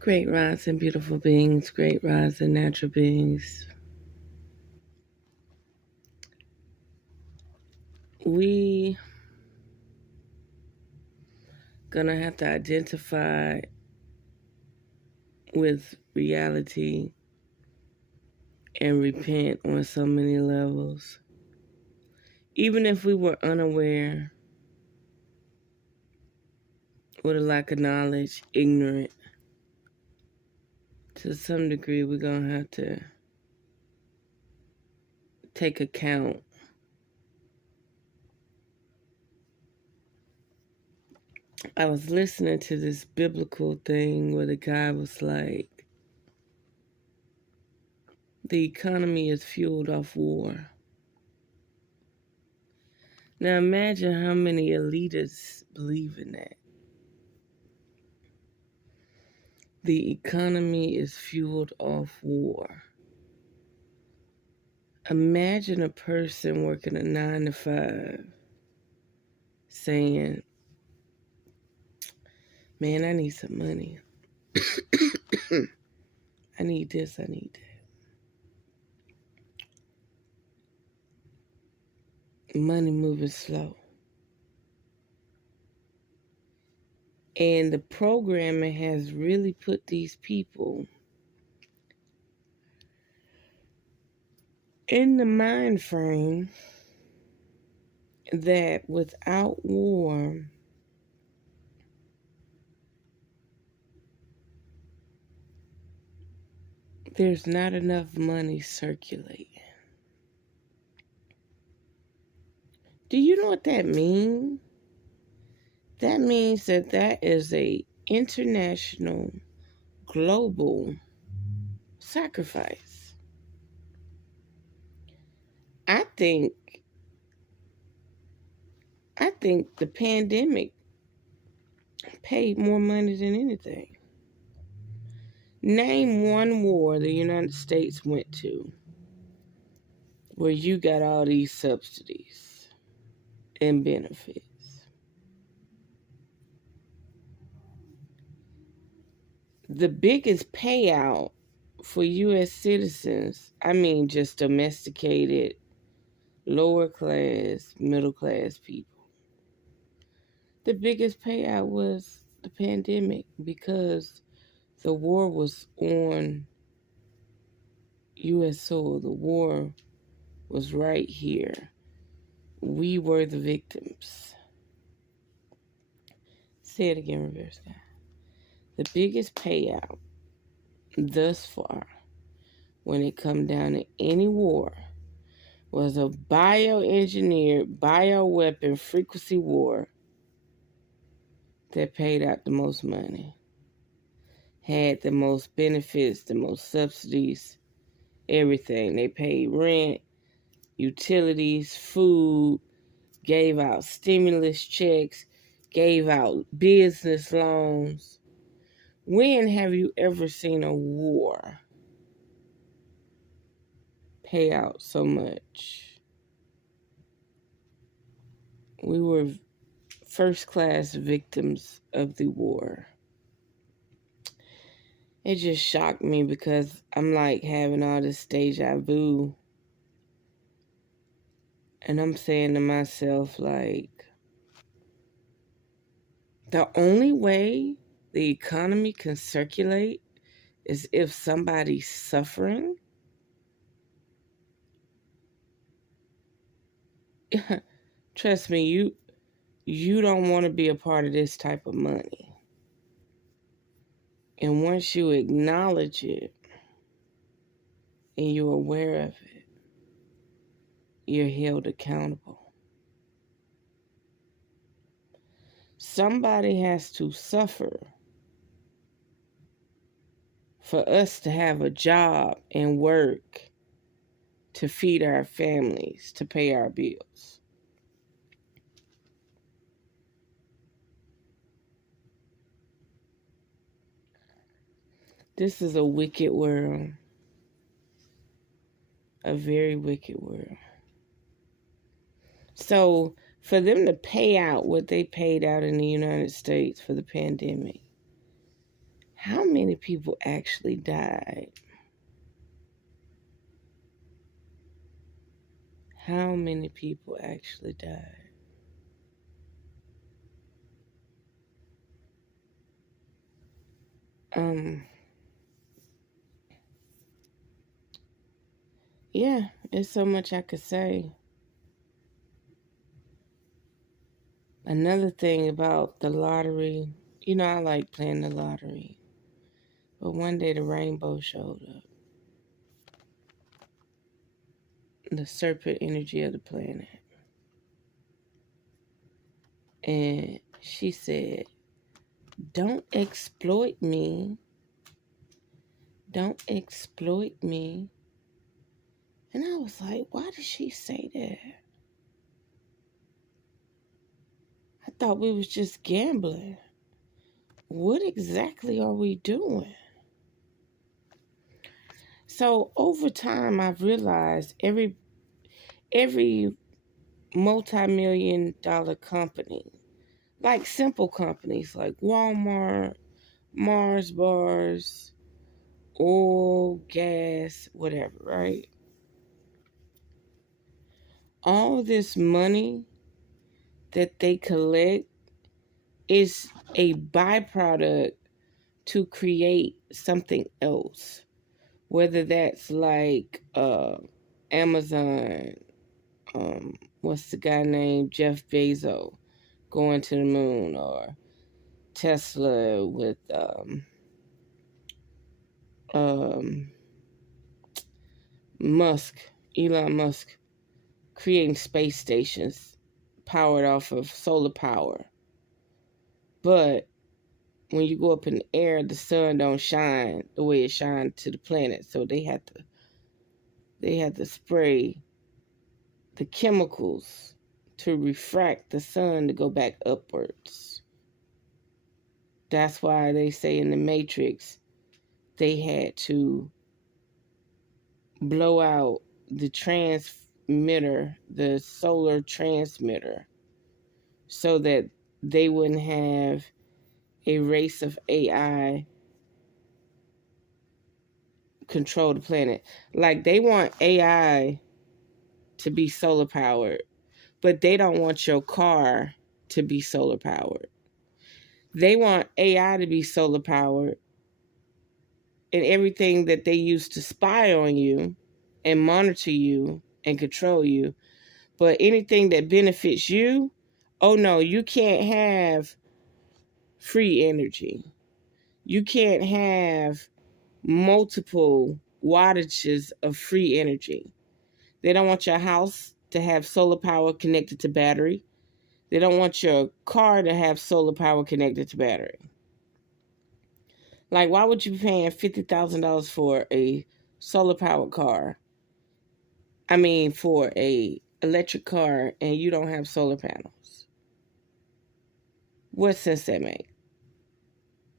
Great rising, beautiful beings, great rising, natural beings. We gonna have to identify with reality and repent on so many levels. Even if we were unaware, with a lack of knowledge, ignorant, to some degree we're gonna have to take account. I was listening to this biblical thing where the guy was like, the economy is fueled off war. Now imagine how many elitists believe in that. The economy is fueled off war. Imagine a person working a 9 to 5 saying, man, I need some money. I need this, I need that. Money moving slow. And the programming has really put these people in the mind frame that without war, there's not enough money circulating. Do you know what that means? That means that is a international, global sacrifice. I think the pandemic paid more money than anything. Name one war the United States went to where you got all these subsidies and benefits. The biggest payout for U.S. citizens, I mean just domesticated, lower class, middle class people, the biggest payout was the pandemic because the war was on U.S. soil. The war was right here. We were the victims. Say it again, reverse guy. The biggest payout thus far when it come down to any war was a bioengineered bioweapon frequency war that paid out the most money, had the most benefits, the most subsidies, everything. They paid rent, utilities, food, gave out stimulus checks, gave out business loans. When have you ever seen a war pay out so much? We were first class victims of the war. It just shocked me because I'm like having all this deja vu. And I'm saying to myself, like, the only way the economy can circulate is if somebody's suffering. Trust me, you don't want to be a part of this type of money. And once you acknowledge it and you're aware of it, you're held accountable. Somebody has to suffer for us to have a job and work to feed our families, to pay our bills. This is a wicked world. A very wicked world. So for them to pay out what they paid out in the United States for the pandemic, How many people actually died? How many people actually died? Um, yeah, there's so much I could say. Another thing about the lottery, I like playing the lottery. But one day the rainbow showed up. The serpent energy of the planet. And she said, "Don't exploit me. Don't exploit me." And I was like, why did she say that? I thought we was just gambling. What exactly are we doing? So over time I've realized every multi-million dollar company, like simple companies like Walmart, Mars bars, oil, gas, whatever, right? All this money that they collect is a byproduct to create something else. Whether that's like Amazon, what's the guy named Jeff Bezos going to the moon, or Tesla with um, Elon Musk, creating space stations powered off of solar power. But when you go up in the air, the sun don't shine the way it shines to the planet. So they had to spray the chemicals to refract the sun to go back upwards. That's why they say in the Matrix they had to blow out the transmitter, the solar transmitter, so that they wouldn't have a race of AI control the planet. Like, they want AI to be solar powered, but they don't want your car to be solar powered. They want AI to be solar powered, and everything that they use to spy on you and monitor you and control you. But anything that benefits you, oh no, you can't have free energy. You can't have multiple wattages of free energy. They don't want your house to have solar power connected to battery. They don't want your car to have solar power connected to battery. Like, why would you be paying $50,000 for a solar powered car? I mean, for a electric car, and you don't have solar panels? What sense that make?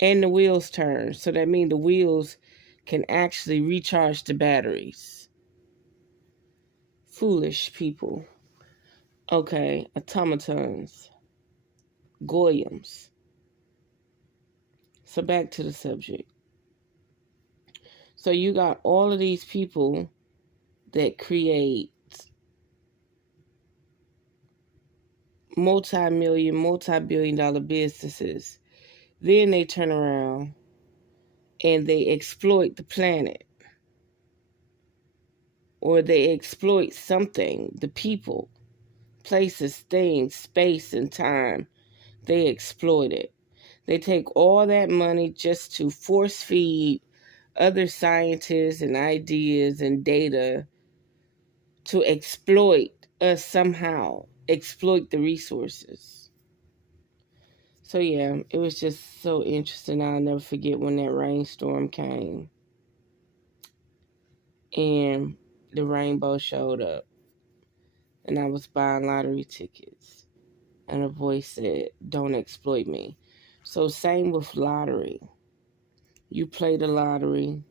And the wheels turn, so that means the wheels can actually recharge the batteries. Foolish people. Okay, automatons, goyams. So back to the subject. So you got all of these people that create multi-million, multi-billion-dollar businesses. Then they turn around and they exploit the planet, or they exploit something, the people, places, things, space, and time. They exploit it. They take all that money just to force feed other scientists and ideas and data to exploit us somehow, exploit the resources. So yeah, it was just so interesting. I'll never forget when that rainstorm came and the rainbow showed up, and I was buying lottery tickets, and a voice said, "Don't exploit me." So same with lottery. You play the lottery,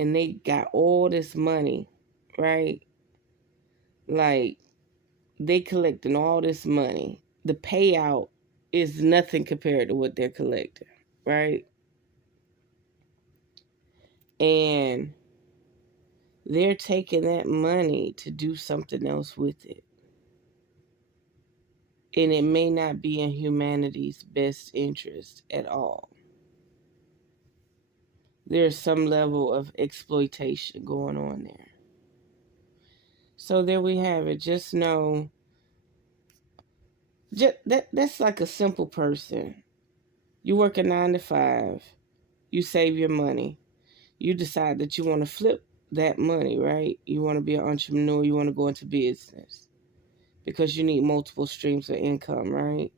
and they got all this money, right? Like, they collecting all this money. The payout is nothing compared to what they're collecting. right? And they're taking that money to do something else with it. And it may not be in humanity's best interest at all. There's some level of exploitation going on there. So there we have it. Just know, that's like a simple person. You work a 9 to 5. You save your money. You decide that you want to flip that money, right? You want to be an entrepreneur. You want to go into business because you need multiple streams of income, right?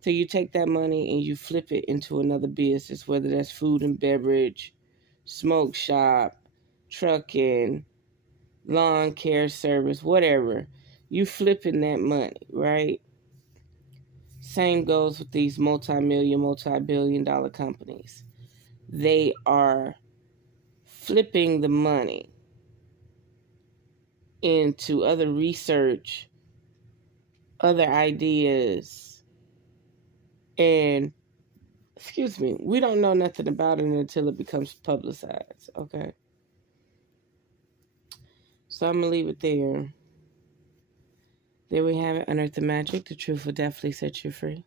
So you take that money and you flip it into another business, whether that's food and beverage, smoke shop, trucking, lawn care service, whatever. You flipping that money, right? Same goes with these multi-million, multi-billion dollar companies. They are flipping the money into other research, other ideas, and excuse me, we don't know nothing about it until it becomes publicized, okay? So I'm going to leave it there. There we have it. Unearth the magic. The truth will definitely set you free.